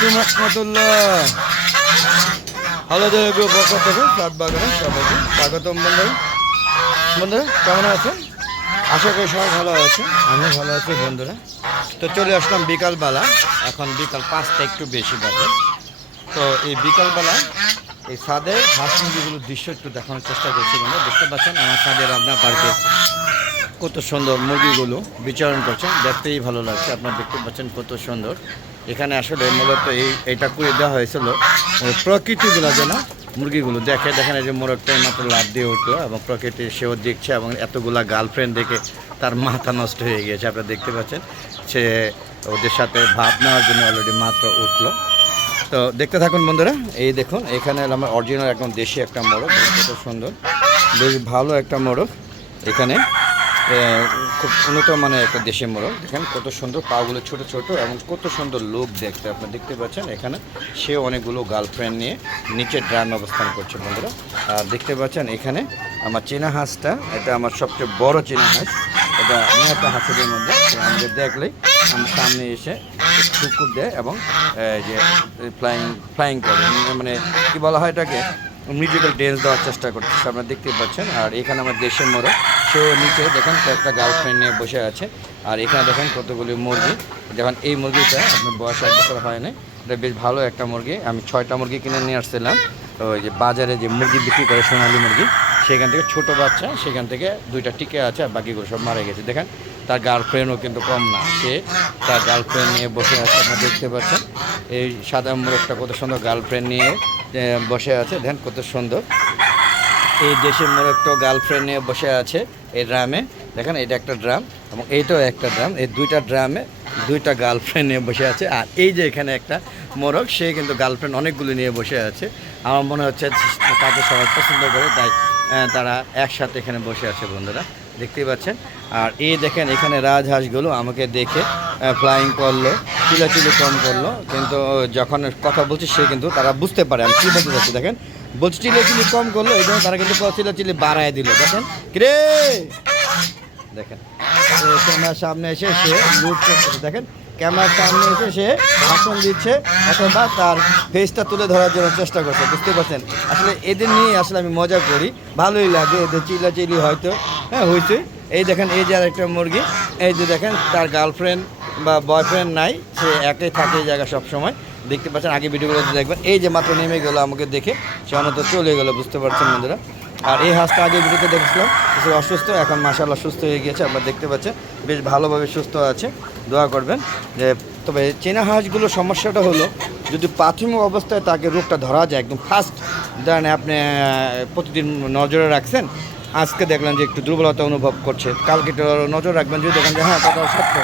আলাইকুম রহমতুল্লাহ আলাদা পক্ষ থেকে সাত বাগানে সবাইকে স্বাগতম বন্ধু বন্ধুরা কেমন আছেন? আশা করি সবাই ভালো আছে আমি ভালো আছি, বন্ধুরা। তো চলে আসলাম বিকালবেলা। এখন বিকাল পাঁচটা একটু বেশি বাজে। তো এই বিকালবেলা এই ছাদের হাঁস মুরগিগুলোর দৃশ্য একটু দেখানোর চেষ্টা করছি বন্ধু দেখতে পাচ্ছেন, আমার ছাদের আপনার পার্কে কত সুন্দর মুরগিগুলো বিচরণ করছেন। দেখতেই ভালো লাগছে। আপনারা দেখতে পাচ্ছেন কত সুন্দর। এখানে আসলে মূলত এই, এটা করে দেওয়া হয়েছিল প্রকৃতিগুলো যেন মুরগিগুলো দেখে। দেখেন এই যে মোরগটা মাত্র লাভ দিয়ে উঠল এবং প্রকৃতি সেও দেখছে এবং এতগুলা গার্লফ্রেন্ড দেখে তার মাথা নষ্ট হয়ে গিয়েছে, আপনারা দেখতে পাচ্ছেন। সে ওদের সাথে ভাব নেওয়ার জন্য অলরেডি মাত্র উঠল। তো দেখতে থাকুন বন্ধুরা, এই দেখুন, এখানে আমার অরিজিনাল একদম দেশি একটা মোরগ সুন্দর, বেশ ভালো একটা মোরগ এখানে। খুব উন্নত মানের একটা দেশি মোরগ দেখেন কত সুন্দর পাগুলো ছোট ছোট এবং কত সুন্দর লোক দেখতে আপনি দেখতে পাচ্ছেন। এখানে সে অনেকগুলো গার্লফ্রেন্ড নিয়ে নিচে ড্রামে অবস্থান করছে বন্ধুরা। আর দেখতে পাচ্ছেন এখানে আমার চীনা হাঁসটা, এটা আমার সবচেয়ে বড় চীনা হাঁস। এটা একটা হাঁসের মধ্যে আমাদের দেখলেই আমার সামনে এসে কুকুর দেয় এবং যে ফ্লাইং ফ্লাইং করে। মানে কি বলা হয় এটাকে? মিউজিক্যাল ড্যান্স দেওয়ার চেষ্টা করতেছে আপনারা দেখতে পাচ্ছেন। আর এখানে আমার দেশের মোড়ক। সেও নিচে দেখেন একটা গার্লফ্রেন্ড নিয়ে বসে আছে। আর এখানে দেখেন কতগুলি মুরগি। দেখেন, এই মুরগিটা আপনার বয়স এক বছর হয় না এটা বেশ ভালো একটা মুরগি। আমি ছয়টা মুরগি কিনে নিয়ে আসছিলাম। ওই যে বাজারে যে মুরগি বিক্রি করে সোনালি মুরগি, সেখান থেকে ছোট বাচ্চা, সেখান থেকে দুইটা টিকে আছে আর বাকিগুলো সব মারা গেছে। দেখেন, তার গার্লফ্রেন্ডও কিন্তু কম না। সে তার গার্লফ্রেন্ড নিয়ে বসে আছে, আপনারা দেখতে পাচ্ছেন। এই সাদা মোরগটা কত সুন্দর গার্লফ্রেন্ড নিয়ে বসে আছে। দেখেন কত সুন্দর। এই দেশের মোরগটাও গার্লফ্রেন্ড নিয়ে বসে আছে। এই ড্রামে দেখেন এটা একটা ড্রাম এবং এইটাও একটা ড্রাম এই দুইটা ড্রামে দুইটা গার্লফ্রেন্ড নিয়ে বসে আছে। আর এই যে এখানে একটা মোরগ, সে কিন্তু গার্লফ্রেন্ড অনেকগুলো নিয়ে বসে আছে। আমার মনে হচ্ছে তাকে সবাই পছন্দ করে, তাই তারা একসাথে এখানে বসে আছে বন্ধুরা, দেখতেই পাচ্ছেন। আর এই দেখেন এখানে রাজহাঁসগুলো আমাকে দেখে ফ্লাইং করল, চিলাচিলি কম করল, কিন্তু যখন কথা বলছি সে কিন্তু তারা বুঝতে পারে। আমি কী বলতে চাচ্ছি দেখেন বলছি চিলাচিলি কম করল, এই জন্য তারা কিন্তু চিলাচিলি বাড়ায় দিল। দেখেন, কিরে? দেখেন ক্যামেরার সামনে এসে সে লুট করতেছে দেখেন, ক্যামেরার সামনে এসে সে ভাষণ দিচ্ছে, অথবা তার ফেসটা তুলে ধরার জন্য চেষ্টা করছে, বুঝতে পারছেন? আসলে এদের নিয়ে আসলে আমি মজা করি, ভালোই লাগে এদের চিলাচিলি হয়তো হ্যাঁ হয়েছে। এই দেখেন, এই যে আর একটা মুরগি, এই যে দেখেন, তার গার্লফ্রেন্ড বা বয়ফ্রেন্ড নাই, সে একাই থাকে এই জায়গা সবসময়। দেখতে পাচ্ছেন, আগে ভিডিওগুলোতে দেখবেন। এই যে মাত্র নেমে গেলো আমাকে দেখে, সে অনত চলে গেলো, বুঝতে পারছেন বন্ধুরা। আর এই হাঁসটা আগে ভিডিওতে দেখেছিলাম, সে অসুস্থ, এখন মাসাল্লাহ সুস্থ হয়ে গিয়েছে, আপনারা দেখতে পাচ্ছেন, বেশ ভালোভাবে সুস্থ আছে, দোয়া করবেন। যে, তবে চেনা হাঁসগুলোর সমস্যাটা হলো, যদি প্রাথমিক অবস্থায় তাকে রোগটা ধরা যায়, একদম ফার্স্ট ধরেন আপনি প্রতিদিন নজরে রাখছেন, আজকে দেখলাম যে একটু দুর্বলতা অনুভব করছে, কালকে নজর রাখবেন, যদি দেখেন যে হ্যাঁ কথা সত্য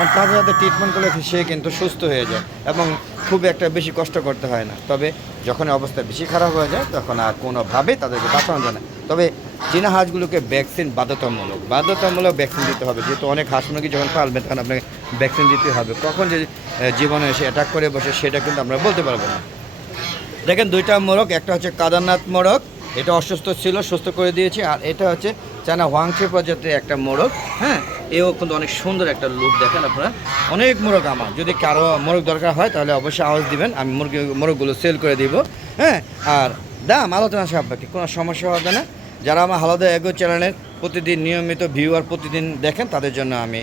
কারণ তাদের সাথে ট্রিটমেন্ট করলে সে কিন্তু সুস্থ হয়ে যায় এবং খুব একটা বেশি কষ্ট করতে হয় না। তবে যখন অবস্থা বেশি খারাপ হয়ে যায়, তখন আর কোনোভাবেই তাদেরকে বাঁচানো যায় না। তবে চীনা হাঁসগুলোকে ভ্যাকসিন বাধ্যতামূলক বাধ্যতামূলক ভ্যাকসিন দিতে হবে। যেহেতু অনেক হাঁস মুরগি যখন পালবেন তখন আপনাকে ভ্যাকসিন দিতে হবে। কখন যে জীবনে এসে অ্যাটাক করে বসে, সেটা কিন্তু আমরা বলতে পারব না। দেখেন দুইটা মোরগ একটা হচ্ছে কাদারনাথ মোরগ এটা অসুস্থ ছিল, সুস্থ করে দিয়েছি। আর এটা হচ্ছে চায়না ওয়াংশে প্রজাতির একটা মোরগ। হ্যাঁ এও কিন্তু অনেক সুন্দর একটা লুক দেখেন আপনারা। অনেক মোরগ আমার। যদি কারও মোরগ দরকার হয়, তাহলে অবশ্যই আওয়াজ দিবেন। আমি মুরগি, মোরগগুলো সেল করে দিব। হ্যাঁ আর দাম, আলোচনা সাপেক্ষে কোনো সমস্যা হবে না। যারা আমার হালাদা এগো চ্যানেলের প্রতিদিন নিয়মিত ভিউয়ার প্রতিদিন দেখেন, তাদের জন্য আমি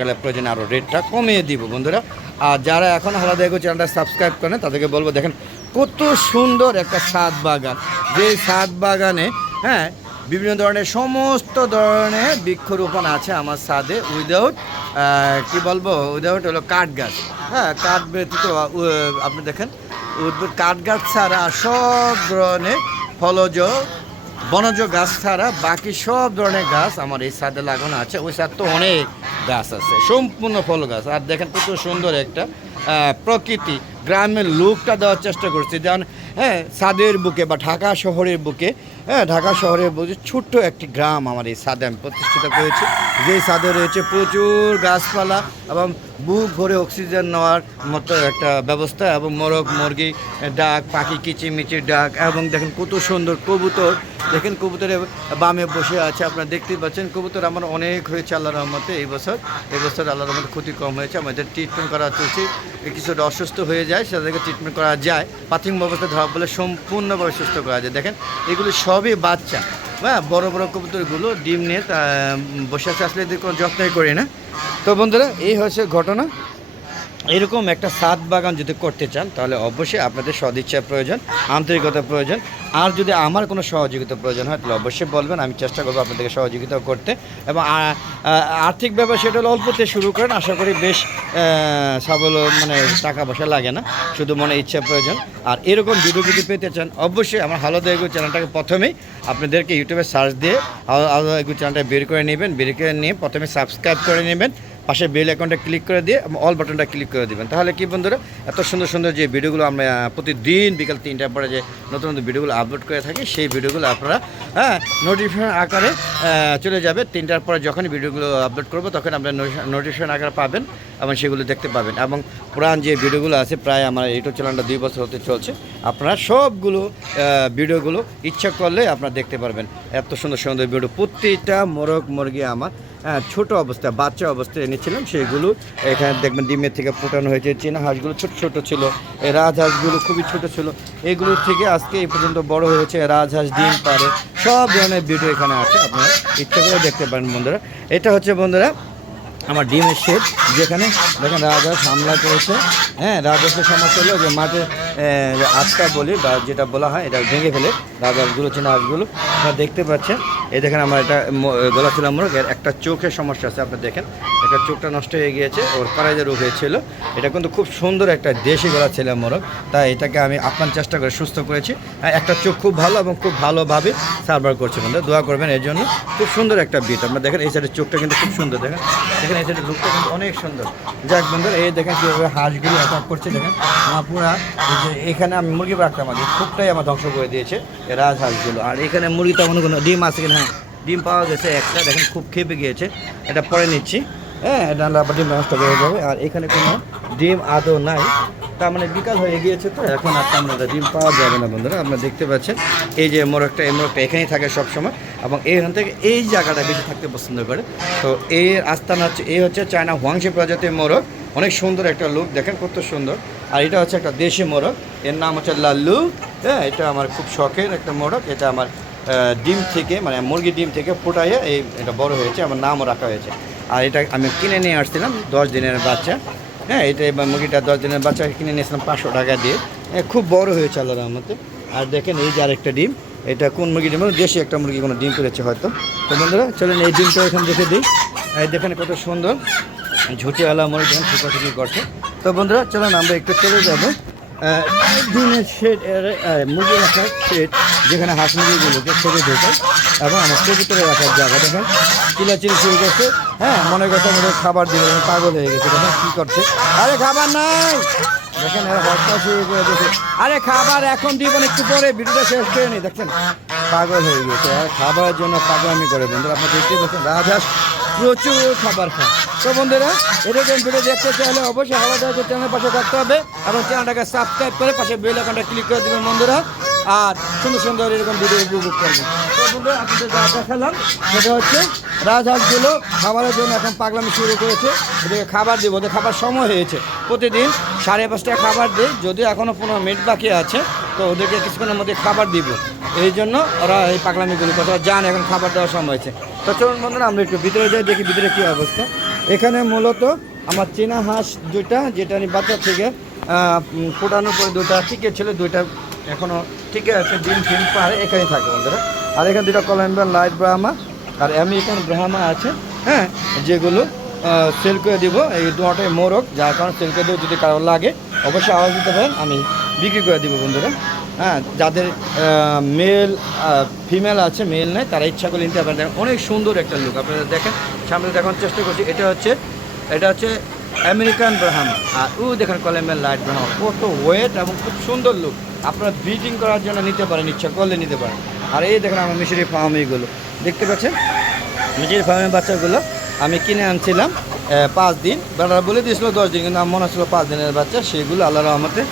গেলে প্রয়োজনে আরও রেটটা কমিয়ে দিব, বন্ধুরা। আর যারা এখন হালাদা এগো চ্যানেলটা সাবস্ক্রাইব করেন, তাদেরকে বলব, দেখেন কত সুন্দর একটা সাত বাগান। যে সাত বাগানে হ্যাঁ বিভিন্ন ধরনের সমস্ত ধরনের বৃক্ষরোপণ আছে আমার ছাদে উইদাউট কি বলব? উইদাউট হলো কাঠ গাছ। হ্যাঁ কাঠ ব্যতীত আপনি দেখেন, উদ্ভিদ কাঠ গাছ ছাড়া সব ধরনের ফলজ, বনজ গাছ ছাড়া বাকি সব ধরনের গাছ আমার এই সাদে লাগানো আছে। ওই সাদ তো অনেক গাছ আছে, সম্পূর্ণ ফল গাছ। আর দেখেন কত সুন্দর একটা প্রকৃতি। গ্রামের লুকটা দেওয়ার চেষ্টা করছি। যেমন হ্যাঁ সাদের বুকে বা ঢাকা শহরের বুকে হ্যাঁ ঢাকা শহরের বুকে ছোট্ট একটি গ্রাম আমার এই সাদে আমি প্রতিষ্ঠিত করেছি। যেই সাদে রয়েছে প্রচুর গাছপালা এবং বুক ভরে অক্সিজেন নেওয়ার মতো একটা ব্যবস্থা এবং মোরগ, মুরগি, ডাক, পাখি কিচিমিচির ডাক এবং দেখেন কত সুন্দর কবুতর। দেখেন কবুতরের বামে বসে আছে, আপনারা দেখতেই পাচ্ছেন, কবুতর আমার অনেক হয়েছে আল্লাহ রহমতে এই বছর। এই বছর আল্লাহ রহমতে ক্ষতি কম হয়েছে, আমাদের ট্রিটমেন্ট করা চলছে। কিছুটা অসুস্থ হয়ে যায়, সেটাকে ট্রিটমেন্ট করা যায়। প্রাথমিক অবস্থা ধরা বলে সম্পূর্ণভাবে সুস্থ করা যায়। দেখেন, এগুলো সবই বাচ্চা। হ্যাঁ বড় বড় কবুতরগুলো ডিম নিয়ে বসে আছে, আসলে এদের কোনো যত্নই করি না। তো বন্ধুরা, এই হচ্ছে ঘটনা। এরকম একটা সাত বাগান যদি করতে চান, তাহলে অবশ্যই আপনাদের সদিচ্ছা প্রয়োজন আন্তরিকতা প্রয়োজন। আর যদি আমার কোনো সহযোগিতা প্রয়োজন হয়, তাহলে অবশ্যই বলবেন, আমি চেষ্টা করব আপনাদেরকে সহযোগিতা করতে। এবং আর্থিক ব্যাপার সেটা হলো অল্পতে শুরু করেন, আশা করি বেশ সাবল মানে টাকা পয়সা লাগে না, শুধু মনে ইচ্ছা প্রয়োজন। আর এরকম ভিডিও যদি পেতে চান, অবশ্যই আমার হালো দেগু চ্যানেলটাকে প্রথমেই আপনাদেরকে ইউটিউবে সার্চ দিয়ে হালো দেগু চ্যানেলটা বের করে নেবেন, বের করে নিয়ে প্রথমে সাবস্ক্রাইব করে নেবেন পাশে বেল অ্যাকাউন্টটা ক্লিক করে দিয়ে অল বাটনটা ক্লিক করে দিবেন। তাহলে কি বন্ধুরা, এত সুন্দর সুন্দর যে ভিডিওগুলো আমরা প্রতিদিন বিকাল তিনটার পরে যে নতুন নতুন ভিডিওগুলো আপলোড করে থাকি, সেই ভিডিওগুলো আপনারা হ্যাঁ নোটিফিকেশন আকারে চলে যাবে। তিনটার পরে যখনই ভিডিওগুলো আপলোড করব, তখন আপনারা নোটিফিকেশন আকারে পাবেন এবং সেগুলো দেখতে পাবেন। এবং পুরান যে ভিডিওগুলো আছে, প্রায় আমার ইউটিউব চ্যানেলটা দুই বছর হতে চলছে, আপনারা সবগুলো ভিডিওগুলো ইচ্ছা করলে আপনারা দেখতে পারবেন। এত সুন্দর সুন্দর ভিডিও, প্রতিটা মোরগ মুরগি আমার। ছোট অবস্থা বাচ্চা অবস্থায় এনেছিলাম। সেইগুলো এখানে দেখবেন ডিমের থেকে ফোটানো হয়েছে, চীনা হাঁসগুলো ছোট ছোট ছিল রাজহাঁসগুলো খুবই ছোট ছিল। এগুলো থেকে আজকে এই পর্যন্ত বড় হয়েছে রাজহাঁস, ডিম পারে সব ধরনের ভিডিও এখানে আছে, আপনারা ইচ্ছা করে দেখতে পারেন বন্ধুরা। এটা হচ্ছে বন্ধুরা আমার ডিমের শেড যেখানে দেখেন রাজহাঁস হামলা করেছে। হ্যাঁ রাজহাঁসের সমস্যা হলো যে মাঠে আটকা বলি বা যেটা বলা হয়, এটা ভেঙে ফেলে রাজহাঁসগুলো চেনা হাঁসগুলো। আপনারা দেখতে পাচ্ছেন, এই দেখেন আমার এটা গলা ছিল এর একটা চোখের সমস্যা আছে আপনি দেখেন। একটা চোখটা নষ্ট হয়ে গিয়েছে, ওর পাড়ায় রোগ হয়েছিল। এটা কিন্তু খুব সুন্দর একটা দেশি গলা ছিল মোরগ তাই এটাকে আমি আপনার চেষ্টা করে সুস্থ করেছি। আর একটা চোখ খুব ভালো এবং খুব ভালোভাবে সার্ভার করছে বন্ধু দোয়া করবেন এর জন্য। খুব সুন্দর একটা বিট আপনার দেখেন, এই সাইডের চোখটা কিন্তু খুব সুন্দর, দেখেন। দেখেন এই সাইডের লুকটা কিন্তু অনেক সুন্দর। যাক বন্ধু এই দেখেন কীভাবে হাঁসগুলো অ্যাটাক করছে, দেখেন। এই যে এখানে আমি মুরগি রাখতাম আমাদের খুবটাই আমার ধ্বংস করে দিয়েছে এই রাজহাঁসগুলো। আর এখানে মুরগিটা মনে কোনো ডিম আছে কিনা হ্যাঁ ডিম পাওয়া গেছে একটা, দেখেন খুব খেপে গিয়েছে। এটা পরে নিচ্ছি। হ্যাঁ এটা আবার ডিম নষ্ট হয়ে যাবে আর এখানে কোনো ডিম আদৌ নাই। তার মানে বিকাল হয়ে গিয়েছে তো, এখন আর একটা ডিম পাওয়া যাবে না বন্ধুরা, আপনারা দেখতে পাচ্ছেন। এই যে মোরগটা, এই মোরগটা এখানেই থাকে সবসময়। এবং এইখান থেকে এই জায়গাটা বেশি থাকতে পছন্দ করে। তো এর আস্থান হচ্ছে এই হচ্ছে চায়না হোয়াংশি প্রজাতির মোরগ। অনেক সুন্দর একটা লুক দেখেন কত সুন্দর। আর এটা হচ্ছে একটা দেশি মোরগ। এর নাম হচ্ছে লাল্লু। হ্যাঁ এটা আমার খুব শখের একটা মোরগ। এটা আমার ডিম থেকে মানে মুরগি ডিম থেকে ফুটাইয়ে এই এটা বড় হয়েছে আমার নামও রাখা হয়েছে। আর এটা আমি কিনে নিয়ে আসছিলাম দশ দিনের বাচ্চা। হ্যাঁ এটা এবার মুরগিটা দশ দিনের বাচ্চা কিনে নিয়েছিলাম পাঁচশো টাকা দিয়ে। হ্যাঁ, খুব বড় হয়েছে আল্লাহর রহমতে। আর দেখেন এই যে আরেকটা ডিম। এটা কোন মুরগি ডিম? দেশি একটা মুরগি কোনো ডিম পেরেছে হয়তো। তো বন্ধুরা, চলেন এই ডিমটা এখানে দেখে দিই। দেখেন কত সুন্দর। ঝুটিওয়ালা মুরগি দেখেন ছুটাছুটি করছে। তো বন্ধুরা, চলুন আমরা একটু চলে যাব। ডিমের শেড মুরগি রাখার শেড, যেখানে হাঁস মুরগিগুলোকে ছেড়ে ঢোকায় এবং আমার কবুতরে রাখার জায়গা, দেখেন। চিলাচিলি শুরু করছে। হ্যাঁ মনে করছে আমাদের খাবার আমি পাগল হয়ে গেছে। কী করছে। আরে খাবার নাই! দেখেন আরে খাবার এখন দিবেন একটু পরে ভিডিওটা শেষ করে নি, দেখছেন? পাগল হয়ে গেছে খাবারের জন্য পাগলামি করে বন্ধুরা, আপনার দেখতে পাচ্ছেন প্রচুর খাবার খায়। তো বন্ধুরা, এরকম ভিডিও দেখতে চাইলে অবশ্যই হাওয়া দেওয়া চ্যানেলের পাশে থাকতে হবে এবং চ্যানেলটাকে সাবস্ক্রাইব করে পাশে বেল আইকনটা ক্লিক করে দেবেন বন্ধুরা। আর সুন্দর সুন্দর এরকম ভিডিও উপভোগ করবেন। বন্ধুরা, আপনাদের যা দেখালাম, সেটা হচ্ছে রাজহাঁসগুলো খাবারের জন্য এখন পাগলামি শুরু করেছে। ওদেরকে খাবার দিব, ওদের খাবার সময় হয়েছে। প্রতিদিন সাড়ে পাঁচটায় খাবার দিই, যদিও এখনও পনেরো মিনিট বাকি আছে, তো ওদেরকে কিছুক্ষণের মধ্যে খাবার দিব। এই জন্য ওরা এই পাগলামিগুলো কথা জান এখন খাবার দেওয়ার সময় হয়েছে। তো চলুন বন্ধুরা, আমরা একটু ভিতরে যাই, দেখি ভিতরে কী অবস্থা। এখানে মূলত আমার চীনা হাঁস দুইটা, যেটা আমি বাচ্চা থেকে ফোটানোর পরে দুটা টিকে ছিল, দুইটা এখনও টিকে আছে, ডিম ফিম পারে এখানে থাকে বন্ধুরা। আর এখানে দুটা কলম্বিয়ান লাইট ব্রাহ্মা, আর আমেরিকান ব্রাহ্মা আছে হ্যাঁ যেগুলো সেল করে দিব, এই দুটাই মোরগ, যার কারণে সেল করে দেবো যদি কারও লাগে, অবশ্যই আওয়াজ দিতে পারেন, আমি বিক্রি করে দিব বন্ধুরা। হ্যাঁ যাদের মেল ফিমেল আছে মেল নেই, তারা ইচ্ছা করে নিতে পারেন। অনেক সুন্দর একটা লুক আপনারা দেখেন, সামনে দেখানোর চেষ্টা করছি, এটা হচ্ছে এটা হচ্ছে আমেরিকান ব্রাহ্মা। আর ও দেখেন কলমের লাইট ব্রাহ্মা, কত ওয়েট এবং খুব সুন্দর লুক আপনারা ব্রিডিং করার জন্য নিতে পারেন, ইচ্ছা করলে নিতে পারেন। আর এই দেখেন আমার মিশরি এইগুলো। দেখতে পাচ্ছেন? মিশরি ফার্মের বাচ্চাগুলো আমি কিনে আনছিলাম পাঁচ দিন। বেড়ারা বলে দিয়েছিল দশ দিন, কিন্তু আমার মনে হচ্ছিল পাঁচ দিনের বাচ্চা। সেগুলো আল্লাহ রহমতে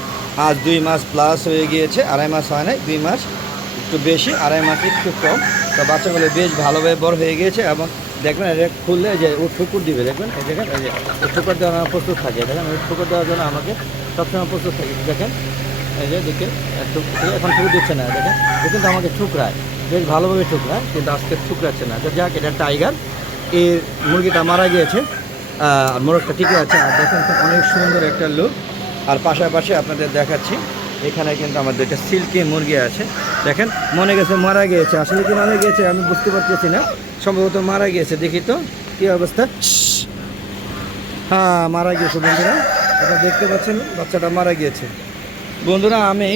আজ দুই মাস প্লাস হয়ে গিয়েছে, আড়াই মাস হয় নাই, দুই মাস একটু বেশি, আড়াই মাস একটু কম। তো বাচ্চাগুলো বেশ ভালোভাবে বড় হয়ে গিয়েছে এবং দেখবেন এটা খুললে যে ও ঠুকুর দিবে, দেখবেন? এই দেখেন এই যে ঠুকুর দেওয়ার প্রস্তুত থাকে। দেখেন ওই ঠুকুর দেওয়ার জন্য আমাকে সবসময় প্রস্তুত থাকে। দেখেন এই যে একটু এখন ঠুকুর দিচ্ছে না, দেখেন ও কিন্তু আমাকে ঠুকরায়, বেশ ভালোভাবে ঠুকরায়, কিন্তু আজকে ঠুকরাচ্ছে না। তো যাক, এটা টাইগার এর মুরগিটা মারা গিয়েছে আর মোরগটা টিকে আছে, আর দেখেন তো অনেক সুন্দর একটা লুক আর পাশাপাশি আপনাদের দেখাচ্ছি, এখানে কিন্তু আমাদের একটা সিল্কি মুরগি আছে। দেখেন, মনে গেছে মারা গিয়েছে, আসলে কি মারা গিয়েছে আমি বুঝতে পারতেছি না, সম্ভবত মারা গিয়েছে, দেখি তো, কি অবস্থা? হ্যাঁ মারা গিয়েছে বন্ধুরা, এটা দেখতে পাচ্ছেন, বাচ্চাটা মারা গিয়েছে। বন্ধুরা, আমি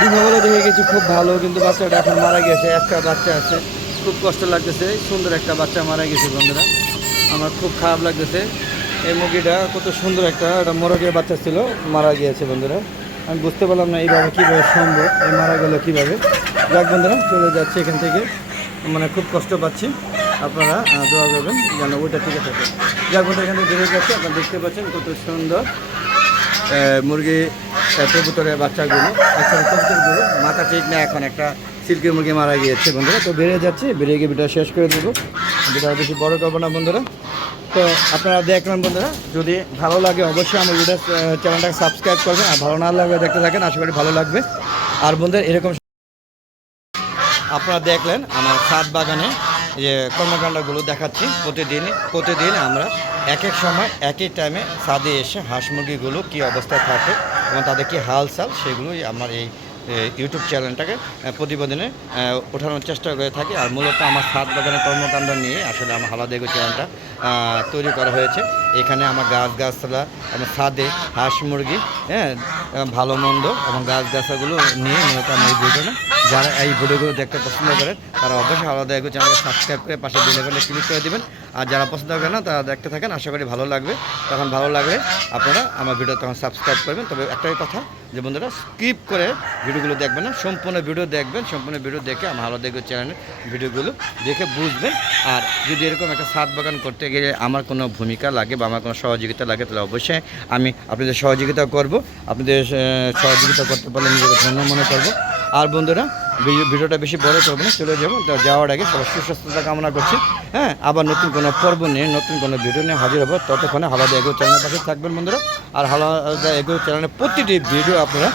দিনগুলো দেখে গেছি খুব ভালো, কিন্তু বাচ্চাটা এখন মারা গেছে, একটা বাচ্চা আছে, খুব কষ্ট লাগতেছে, সুন্দর একটা বাচ্চা মারা গেছে বন্ধুরা। আমার খুব খারাপ লাগতেছে। এই মুরগিটা কত সুন্দর একটা একটা মোরগের বাচ্চা ছিল, মারা গিয়েছে বন্ধুরা। আমি বুঝতে পারলাম না এইভাবে কীভাবে সম্ভব, এই মারা গেল কীভাবে। যাক বন্ধুরা, চলে যাচ্ছে এখান থেকে। মানে খুব কষ্ট পাচ্ছি। আপনারা দোয়া করবেন যেন ওইটা ঠিক থাকে। যাক বন্ধুরা, এখান থেকে বেরিয়ে যাচ্ছে। আপনারা দেখতে পাচ্ছেন কত সুন্দর মুরগি কবুতরের বাচ্চাগুলো কবুতরগুলো মাথা ঠিক না এখন, একটা সিল্কি মুরগি মারা গিয়েছে, বন্ধুরা। তো বেরিয়ে যাচ্ছে, বেরিয়ে গিয়ে ভিডিও শেষ করে দেবো। আর বেশি বড় করব না, বন্ধুরা। তো আপনারা দেখলেন, বন্ধুরা, যদি ভালো লাগে অবশ্যই আমার ভিডিও চ্যানেলটাকে সাবস্ক্রাইব করবেন, আর ভালো না লাগলে দেখতে থাকেন, আশা করি ভালো লাগবে। আর বন্ধুরা, এরকম আপনারা দেখলেন, আমার ছাদ বাগানে যে কর্মকাণ্ডগুলো দেখাচ্ছি, প্রতিদিন প্রতিদিন আমরা এক এক সময় একই টাইমে ছাদে এসে হাঁস মুরগিগুলো কী অবস্থায় থাকে এবং তাদের কী হালচাল সেগুলোই আমার এই ইউটিউব চ্যানেলটাকে প্রতিবেদনে ওঠানোর চেষ্টা করে থাকি। আর মূলত আমার সাত বাগানের কর্মকাণ্ড নিয়ে আসলে আমার হালাদেগো চ্যানেলটা তৈরি করা হয়েছে। এখানে আমার গাছ গাছলা আমার ছাদে হাঁস মুরগি হ্যাঁ ভালো মন্দ এবং গাছ গাছাগুলো নিয়ে মূলত আমি এই যারা এই ভিডিওগুলো দেখতে পছন্দ করেন, তারা অবশ্যই আলাদা এগো চ্যানেলকে সাবস্ক্রাইব করে পাশে বেল ক্লিক করে দেবেন। আর যারা পছন্দ করেন না, তারা দেখতে থাকেন, আশা করি ভালো লাগবে। তখন ভালো লাগলে আপনারা আমার ভিডিও তখন সাবস্ক্রাইব করবেন। তবে একটাই কথা যে বন্ধুরা স্কিপ করে ভিডিওগুলো দেখবেন না, সম্পূর্ণ ভিডিও দেখবেন, সম্পূর্ণ ভিডিও দেখে আমার আলাদা এগো চ্যানেলের ভিডিওগুলো দেখে বুঝবেন। আর যদি এরকম একটা সাত বাগান করতে গেলে আমার কোনো ভূমিকা লাগে বা আমার কোনো সহযোগিতা লাগে, তাহলে অবশ্যই আমি আপনাদের সহযোগিতা করব। আপনাদের সহযোগিতা করতে পারলে নিজেকে ধন্য মনে করব। আর বন্ধুরা ভিডিওটা বেশি বড় করব না, চলে যাব। তো যাওয়ার আগে সবার সুস্বাস্থ্যতা কামনা করছি। হ্যাঁ আবার নতুন কোনো পর্ব নিয়ে, নতুন কোনো ভিডিও নিয়ে হাজির হব। ততক্ষণে হালাদা এগো চ্যানেলের পাশে থাকবেন বন্ধুরা। আর হালাদা এগো চ্যানেলের প্রতিটি ভিডিও আপনারা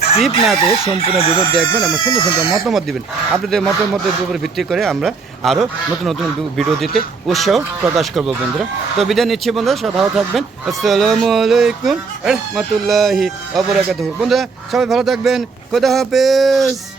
স্ক্রিপ্ট না করে সম্পূর্ণ ভিডিও দেখবেন এবং সুন্দর সুন্দর মতামত দেবেন। আপনাদের মতামতের উপরে ভিত্তি করে আমরা আরও নতুন নতুন ভিডিও দিতে উৎসাহ প্রকাশ করব বন্ধুরা। তো বিদায় নিচ্ছি বন্ধুরা, সবাই ভালো থাকবেন। আসসালামু আলাইকুম, রহমতুল্লাহি অবরাকাত বন্ধুরা, সবাই ভালো থাকবেন। খোদা হাফেজ।